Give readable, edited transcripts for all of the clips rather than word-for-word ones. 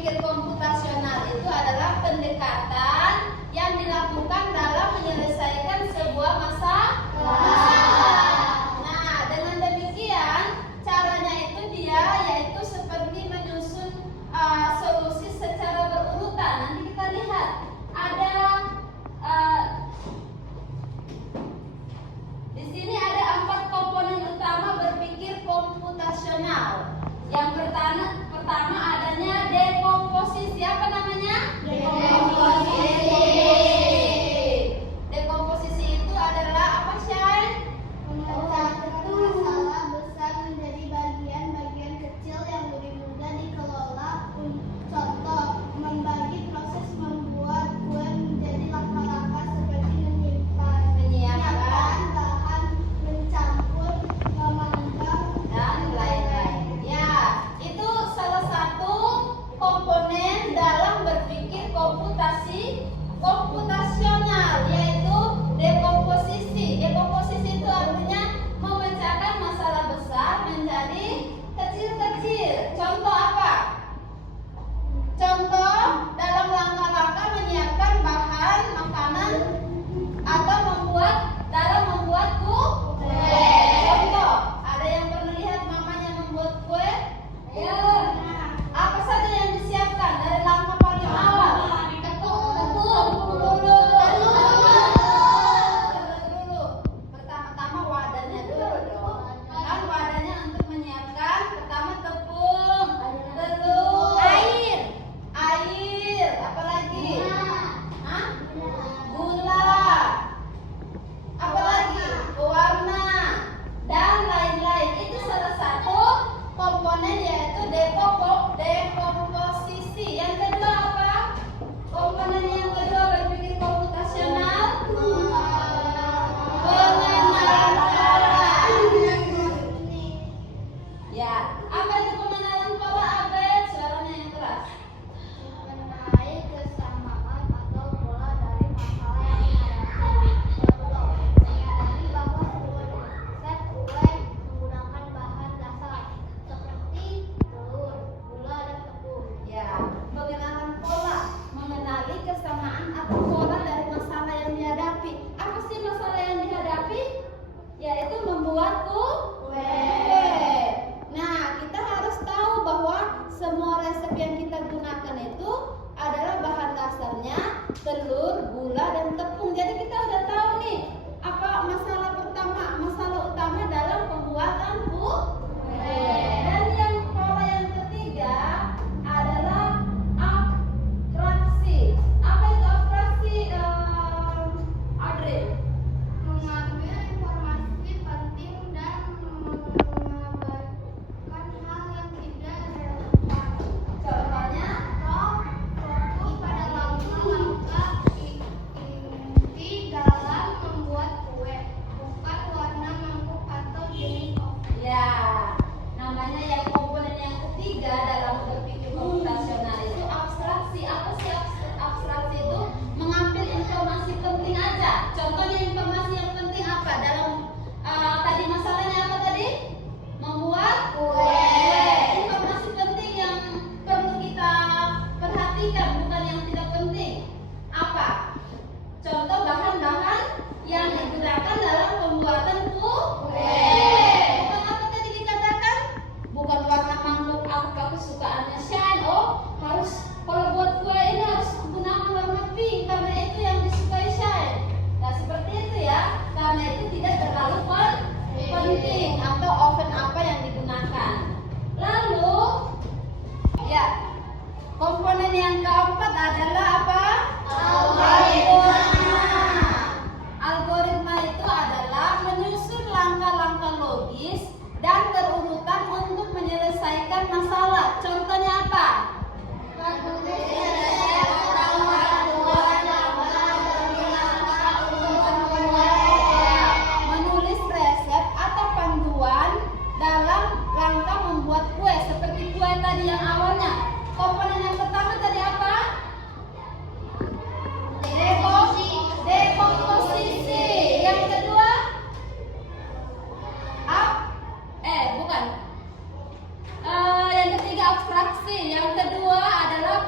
berpikir komputasional itu adalah pendekatan yang dilakukan dalam menyelesaikan sebuah masalah. Nah, dengan demikian caranya itu dia yaitu seperti menyusun solusi secara berurutan. Nanti kita lihat ada di sini ada 4 komponen utama berpikir komputasional. Yang pertama adanya dekomposisi. Apa namanya? Dekomposisi. Dekomposisi itu adalah apa, Syai? Memecah masalah besar menjadi bagian-bagian kecil yang lebih mudah dikelola. Contoh, membagi proses membuat kue menjadi langkah-langkah seperti menyiapkan bahan, mencampur, memanggang, Dan lain-lain. Ya, itu salah satu komponen dalam berpikir komputasional, yaitu dekomposisi. Dekomposisi itu artinya memecahkan masalah besar menjadi kecil-kecil. Contoh apa? Contoh dalam langkah-langkah menyiapkan bahan makanan atau dalam membuat kue. Contoh, ada yang pernah lihat mamanya membuat kue? Ya. Apa saja yang disiapkan dari langkah paling awal? Tepung dulu. Pertama-tama wadahnya dulu dong. Kan wadahnya untuk menyiapkan pertama tepung, telur, air, apa lagi? Hah? Gula. Apa lagi? Pewarna dan lain-lain. Itu salah satu komponen yaitu dekomposisi. Yang kedua apa? Komponen yang kedua berpikir komputasional, pengenalan pola. Ya, apa itu pengenalan pola, Abed? Suaranya yang keras. mengenai kesamaan atau pola dari masalah yang dihadapi. Contoh, menyadari bahwa sebuah resep kue menggunakan bahan dasar seperti telur, gula, dan tepung. Ya, pengenalan pola, mengenali kesamaan atau pola dari masalah yang dihadapi. Apa sih masalah yang dihadapi? Yaitu membuat kue. Nah, kita harus tahu bahwa semua resep yang kita gunakan itu adalah bahan dasarnya telur, gula, dan tepung. Jadi kita udah tahu nih apa masalah utama dalam pembuatan kue. Dan yang pola yang ketiga adalah abstraksi. Apa itu abstraksi, Adri? Mengambil informasi penting dan mengabaikan hal yang tidak relevan. Contohnya, Fokus pada langkah-langkah inti dalam membuat kue, bukan warna mangkuk atau jenis oven. ya, namanya yang komponen yang ketiga dalam berpikir komputasional itu abstraksi. Apa sih abstraksi itu? Mengambil informasi penting aja. Contohnya informasi yang penting apa? Dalam tadi masalahnya apa tadi? Membuat kue. Informasi penting yang perlu kita perhatikan, bukan yang tidak penting. Apa? Contoh bahan-bahan yang digunakan dalam pembuatan kue. Bukan apa tadi dikatakan? Bukan warna mangkuk apa kesukaannya Shine. Oh, harus kalau buat kue ini harus gunakan warna pink karena itu yang disukai Shine. Nah, seperti itu ya. Karena itu tidak terlalu penting atau oven apa yang digunakan. Lalu, ya, komponen yang keempat adalah apa? Algoritma. Algoritma itu adalah menyusun langkah-langkah logis dan berurutan untuk menyelesaikan masalah. Contohnya apa? Menulis resep atau panduan dalam rangka membuat kue. Seperti kue tadi yang awalnya. Komponen yang pertama tadi apa? Dekomposisi. Yang kedua? Bukan. Yang ketiga abstraksi. Yang kedua adalah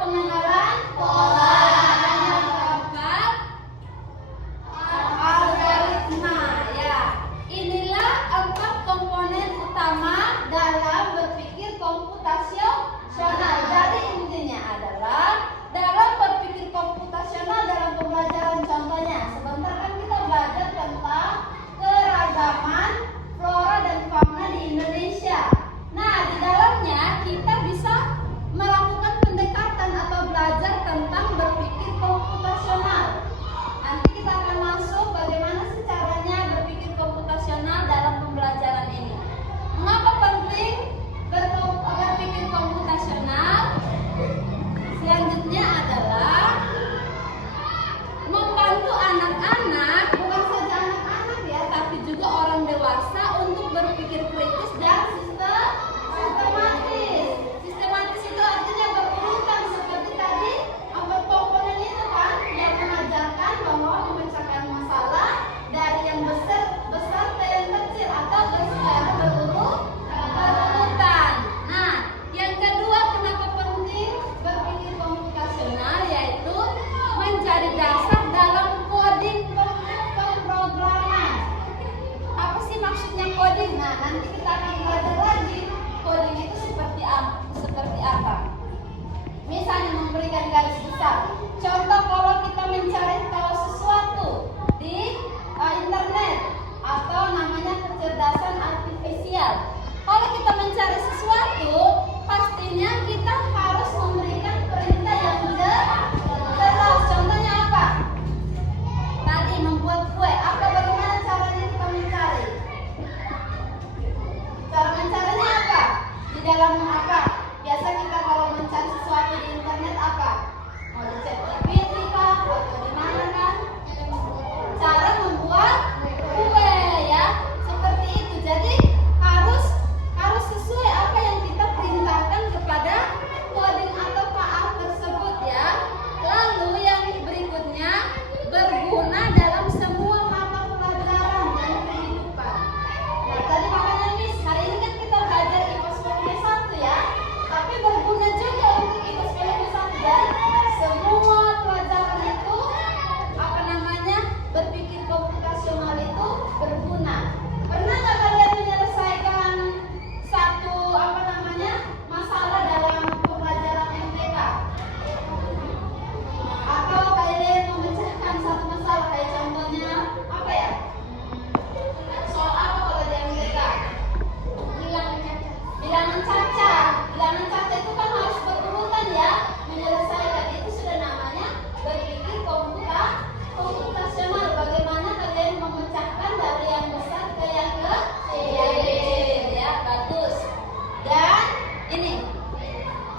maksudnya coding? Nah, nanti kita akan belajar lagi coding itu seperti apa. Misalnya memberikan garis besar. Contoh kalau kita mencari tahu sesuatu di internet atau namanya kecerdasan artifisial. Kalau kita mencari sesuatu, pastinya kita harus memberikan perintah yang jelas. Contohnya apa? Tadi membuat kue. Bagaimana caranya kita mencari? Cara mencarinya apa? Di dalam apa? Biasa kita kalau mencari sesuatu di internet apa? Mau dicek di YouTube kah? Atau di mana kan? Cara membuat kue ya. Seperti itu. Jadi harus sesuai apa yang kita perintahkan kepada coding atau KA tersebut ya. Lalu yang berikutnya berguna dalam semua mata pelajaran dan kehidupan. Nah, tadi makanya Miss, hari ini kan kita belajar IPA 10 ya. Tapi berguna juga untuk IPA 10 dari semua pelajaran itu berpikir komputasional itu berguna. Pernah nggak kalian menyelesaikan satu masalah dalam pembelajaran MTK? Atau kalian memecahkan satu masalah kayak contohnya apa ya? Soal apa kalau di MTK? Bilangan cacat. Bilangan cacat itu kan harus berurutan ya menyelesaikan. Itu sudah namanya berpikir komputasional. Bagaimana kalian memecahkan dari yang besar ke yang kecil ya, bagus. Dan ini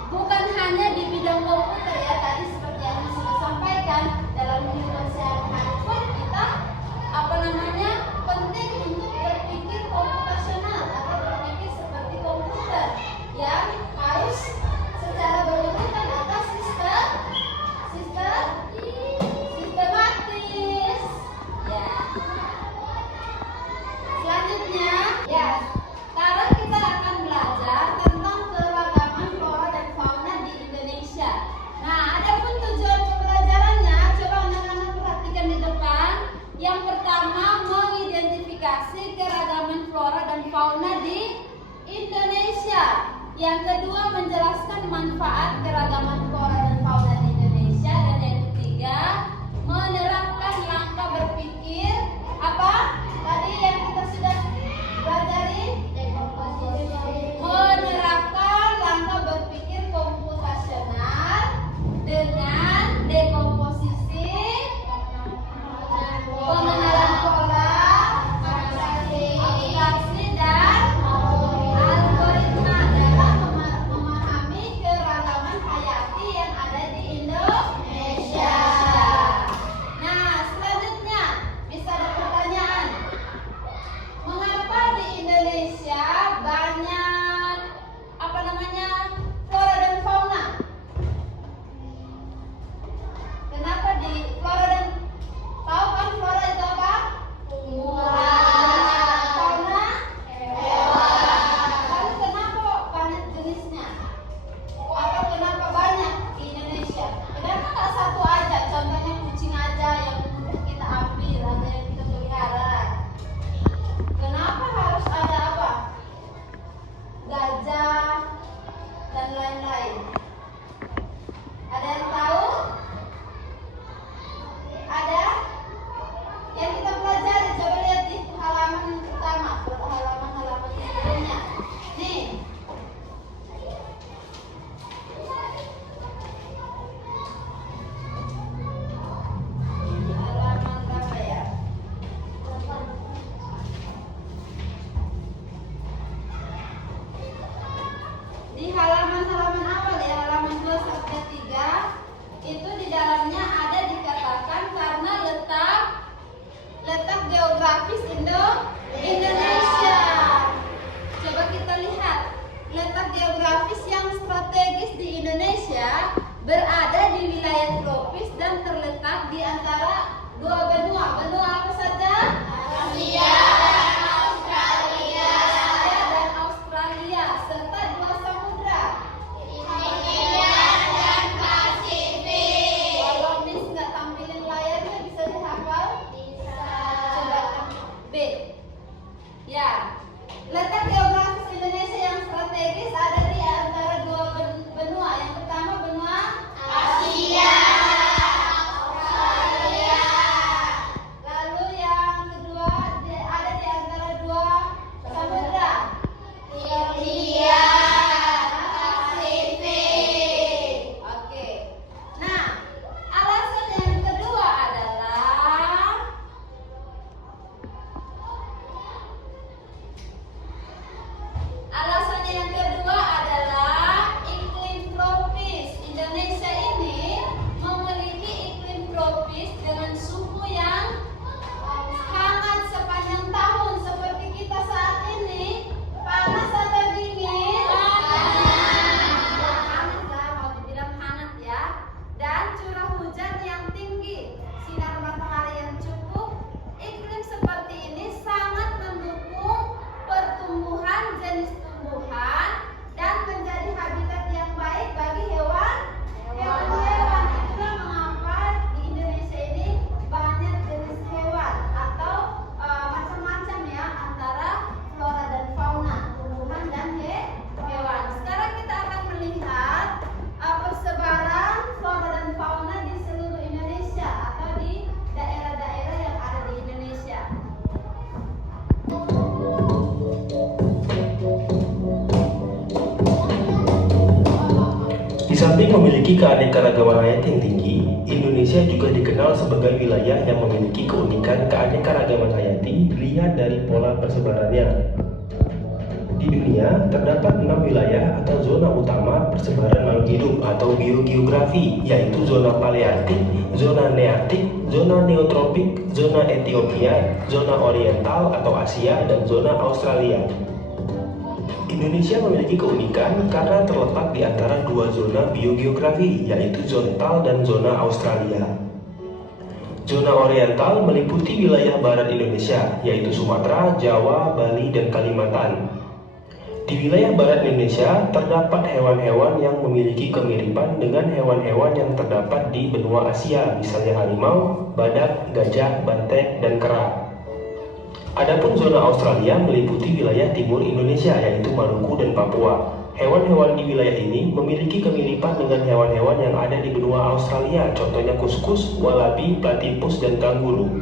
bukan hanya di bidang komputer ya, tadi seperti yang sudah sampaikan, dalam kehidupan sehari-hari pun kita penting untuk berpikir komputasional atau berpikir seperti komputer yang harus secara berurutan atau sistematis ya. Selanjutnya ya, sekarang kita akan belajar tentang keragaman flora dan fauna di Indonesia. Nah, adapun tujuan pembelajarannya, coba anak-anak perhatikan di depan. Yang pertama, mengidentifikasi keragaman flora dan fauna di Indonesia. Yang kedua, menjelaskan manfaat keragaman flora dan fauna di Indonesia. Dan yang ketiga, menerapkan langkah berpikir apa? Tadi yang kita sudah pelajari, menerapkan langkah berpikir komputasional dengan dekomposisi, pengenalan pola, abstraksi dan algoritma dalam memahami keragaman hayati yang ada di Indonesia. Nah, selanjutnya bisa ada pertanyaan. Ya, letak geografis Indonesia yang strategis ada di antara dua benua. Yang pertama benua Asia, Australia. Lalu yang kedua ada di antara dua samudra, India, Pasifik. Oke. Nah, alasan yang kedua adalah iklim tropis. Indonesia ini memiliki iklim tropis dengan suhu yang hangat sepanjang tahun. Seperti kita saat ini, panas atau dingin? Hangat lah, mau dibilang hangat ya. Dan curah hujan yang tinggi, sinar matahari yang cukup. Iklim seperti ini sangat mendukung pertumbuhan jenis tumbuhan dan menjadi habitat yang baik bagi hewan-hewan. Itulah mengapa di Indonesia ini banyak jenis hewan atau macam-macam ya, antara flora dan fauna, tumbuhan dan hewan. Sekarang kita akan melihat persebaran flora dan fauna di seluruh Indonesia atau di daerah-daerah yang ada di Indonesia. Di samping memiliki keanekaragaman hayati yang tinggi, Indonesia juga dikenal sebagai wilayah yang memiliki keunikan keanekaragaman hayati dilihat dari pola persebarannya. Di dunia, terdapat 6 wilayah atau zona utama persebaran makhluk hidup atau biogeografi, yaitu zona paleartik, zona neartik, zona neotropik, zona Ethiopia, zona oriental atau Asia, dan zona Australia. Indonesia memiliki keunikan karena terletak di antara dua zona biogeografi, yaitu zontal dan zona Australia. Zona oriental meliputi wilayah barat Indonesia, yaitu Sumatera, Jawa, Bali, dan Kalimantan. Di wilayah barat Indonesia terdapat hewan-hewan yang memiliki kemiripan dengan hewan-hewan yang terdapat di benua Asia, misalnya harimau, badak, gajah, banteng, dan kera. Adapun zona Australia meliputi wilayah timur Indonesia, yaitu Maluku dan Papua. Hewan-hewan di wilayah ini memiliki kemiripan dengan hewan-hewan yang ada di benua Australia, contohnya kuskus, walabi, platypus, dan kanguru.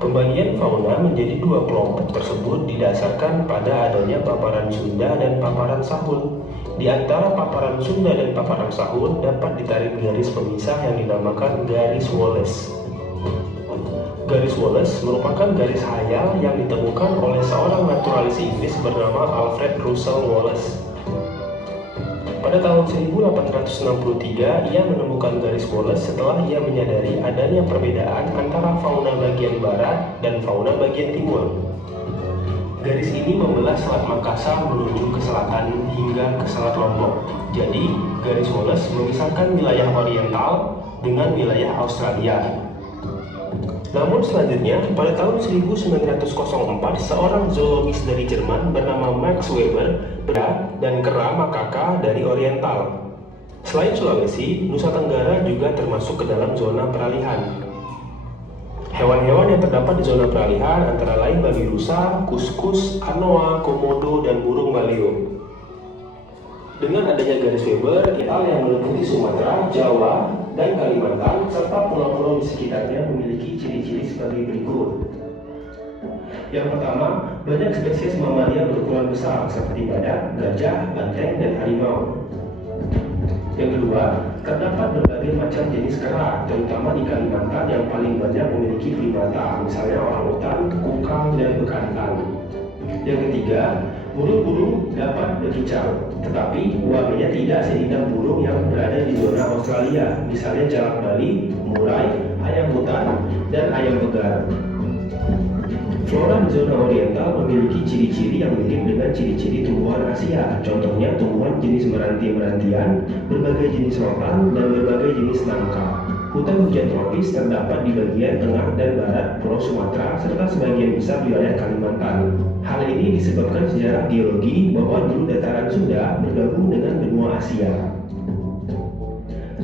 Pembagian fauna menjadi dua kelompok tersebut didasarkan pada adanya paparan Sunda dan paparan Sahul. Di antara paparan Sunda dan paparan Sahul dapat ditarik garis pemisah yang dinamakan garis Wallace. Garis Wallace merupakan garis hayal yang ditemukan oleh seorang naturalis Inggris bernama Alfred Russel Wallace. Pada tahun 1863, ia menemukan garis Wallace setelah ia menyadari adanya perbedaan antara fauna bagian barat dan fauna bagian timur. Garis ini membelah Selat Makassar menuju ke selatan hingga ke Selat Lombok. Jadi, garis Wallace memisahkan wilayah oriental dengan wilayah Australia. Namun selanjutnya, pada tahun 1904, seorang zoologis dari Jerman bernama Max Weber dan kera makaka dari oriental. Selain Sulawesi, Nusa Tenggara juga termasuk ke dalam zona peralihan. Hewan-hewan yang terdapat di zona peralihan antara lain babi rusa, kuskus, anoa, komodo, dan burung maleo. Dengan adanya garis Weber, yang meliputi Sumatera, Jawa, dan Kalimantan, serta pulau-pulau di sekitarnya memiliki ciri-ciri sebagai berikut. Yang pertama, banyak spesies mamalia berukuran besar seperti badak, gajah, banteng, dan harimau. Yang kedua, terdapat berbagai macam jenis kera, terutama di Kalimantan yang paling banyak memiliki primata, misalnya orangutan, kukang, dan bekantan. Yang ketiga, burung-burung dapat berkicau, tetapi warnanya tidak seindah burung yang berada di zona Australia, misalnya jalak Bali, murai, ayam hutan, dan ayam pegar. Flora di zona oriental memiliki ciri-ciri yang mirip dengan ciri-ciri tumbuhan Asia, contohnya tumbuhan jenis meranti-merantian, berbagai jenis rotan, dan berbagai jenis nangka. Hutan hujan tropis terdapat di bagian tengah dan barat Pulau Sumatera serta sebagian besar wilayah Kalimantan. Hal ini disebabkan sejarah geologi bahwa dulu dataran Sunda bergabung dengan benua Asia.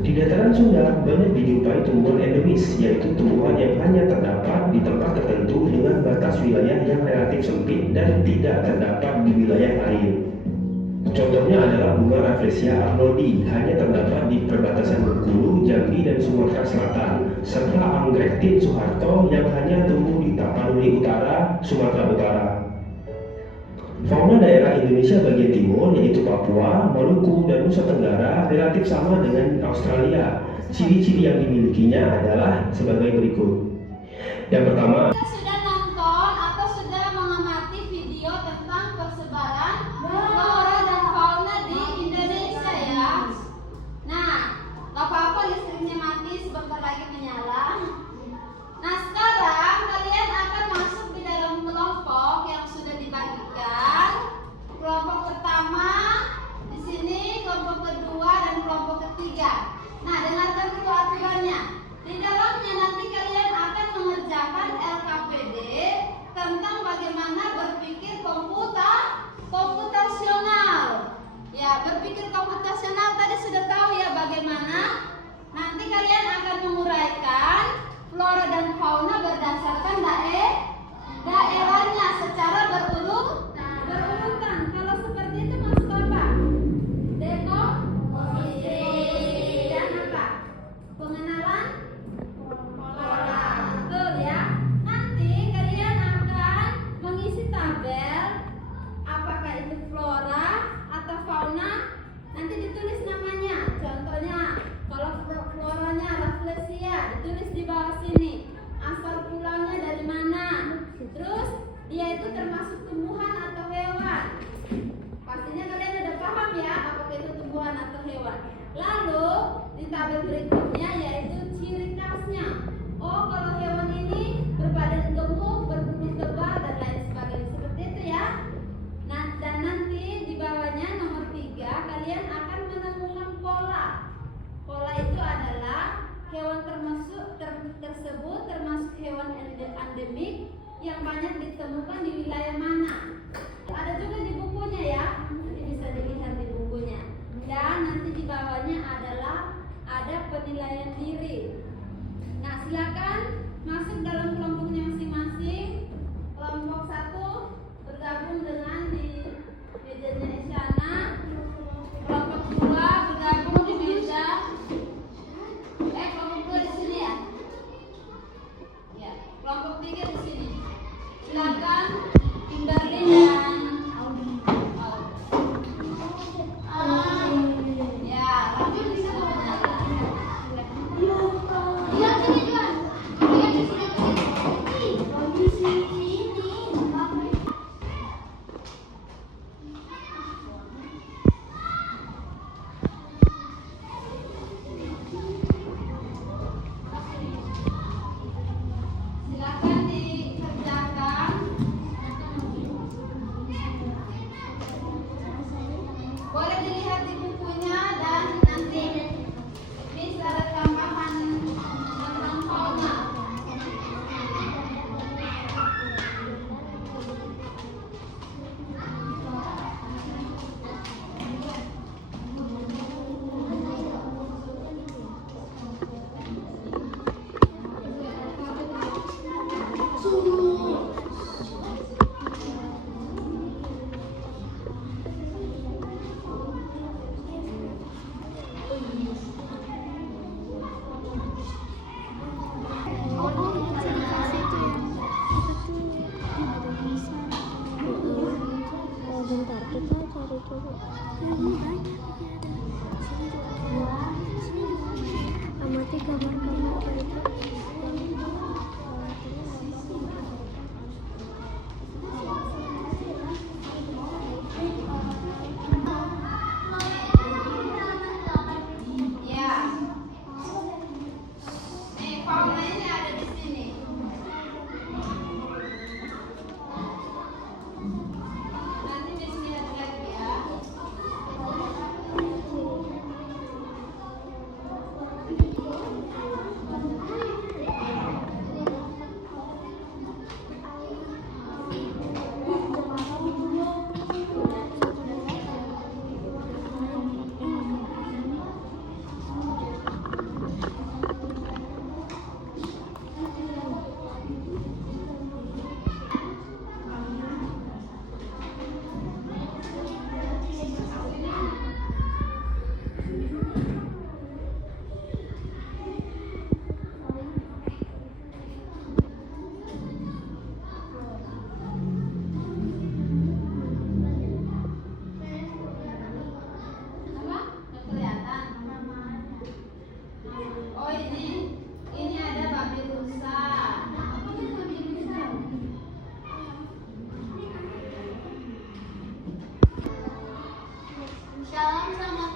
Di Di dataran Sunda banyak dijumpai tumbuhan endemis, yaitu tumbuhan yang hanya terdapat di tempat tertentu dengan batas wilayah yang relatif sempit dan tidak terdapat di wilayah lain. Contohnya adalah bunga Rafflesia arnoldi, hanya terdapat di perbatasan Bengkulu, Jambi, dan Sumatera Selatan, serta anggrek tin Soeharto yang hanya tumbuh di Tapanuli Utara, Sumatera Utara. Fauna daerah Indonesia bagian timur yaitu Papua, Maluku, dan Nusa Tenggara relatif sama dengan Australia. Ciri-ciri yang dimilikinya adalah sebagai berikut. Yang pertama, Kita sudah nonton atau sudah mengamati video tentang persebaran flora dan fauna di Indonesia ya. Nah, gak apa-apa listriknya mati, sebentar lagi menyala. Nah, sekarang kalian akan masuk di dalam kelompok yang sudah dibagikan. Kelompok pertama di sini, kelompok kedua, dan kelompok ketiga. Nah, dengarkan dulu aturannya. Di dalamnya nanti kalian akan mengerjakan LKPD tentang bagaimana berpikir komputasional. Ya, berpikir komputasional tadi sudah tahu ya bagaimana. Nanti kalian akan menguraikan flora dan fauna berdasarkan daerahnya secara berurutan. Kalau seperti itu masuk apa? Dekomposisi dan apa? Pengenalan flora. Betul ya. Nanti kalian akan mengisi tabel apakah itu flora atau fauna. Nanti ditulis namanya. Contohnya kalau floranya Rafflesia ditulis di bawah sini. Asal pulaunya dari mana? Terus dia itu termasuk tumbuhan atau hewan. Pastinya kalian udah paham ya apakah itu tumbuhan atau hewan. Lalu di tabel berikutnya yaitu ciri khasnya. Oh, kalau hewan ini berbadan gemuk, berbulu tebal, dan lain sebagainya. Seperti itu ya. Nah, dan nanti di bawahnya nomor 3 kalian akan menemukan pola. Pola itu adalah hewan tersebut termasuk hewan endemik yang banyak ditemukan di wilayah mana. Ada juga di bukunya ya, nanti bisa dilihat di bukunya. Dan nanti di bawahnya adalah ada penilaian diri. Nah, silakan masuk dalam kelompoknya masing-masing. Kelompok 1 bergabung dengan di mejanya Isyana. Kelompok 2 bergabung di meja. Kelompok 2 di sini ya. Ya, kelompok 3 di sini. Silakan Kimberly dan ya, Raffi bisa menyala. Iya, sini Tuan. Lihat di sini. Sama-sama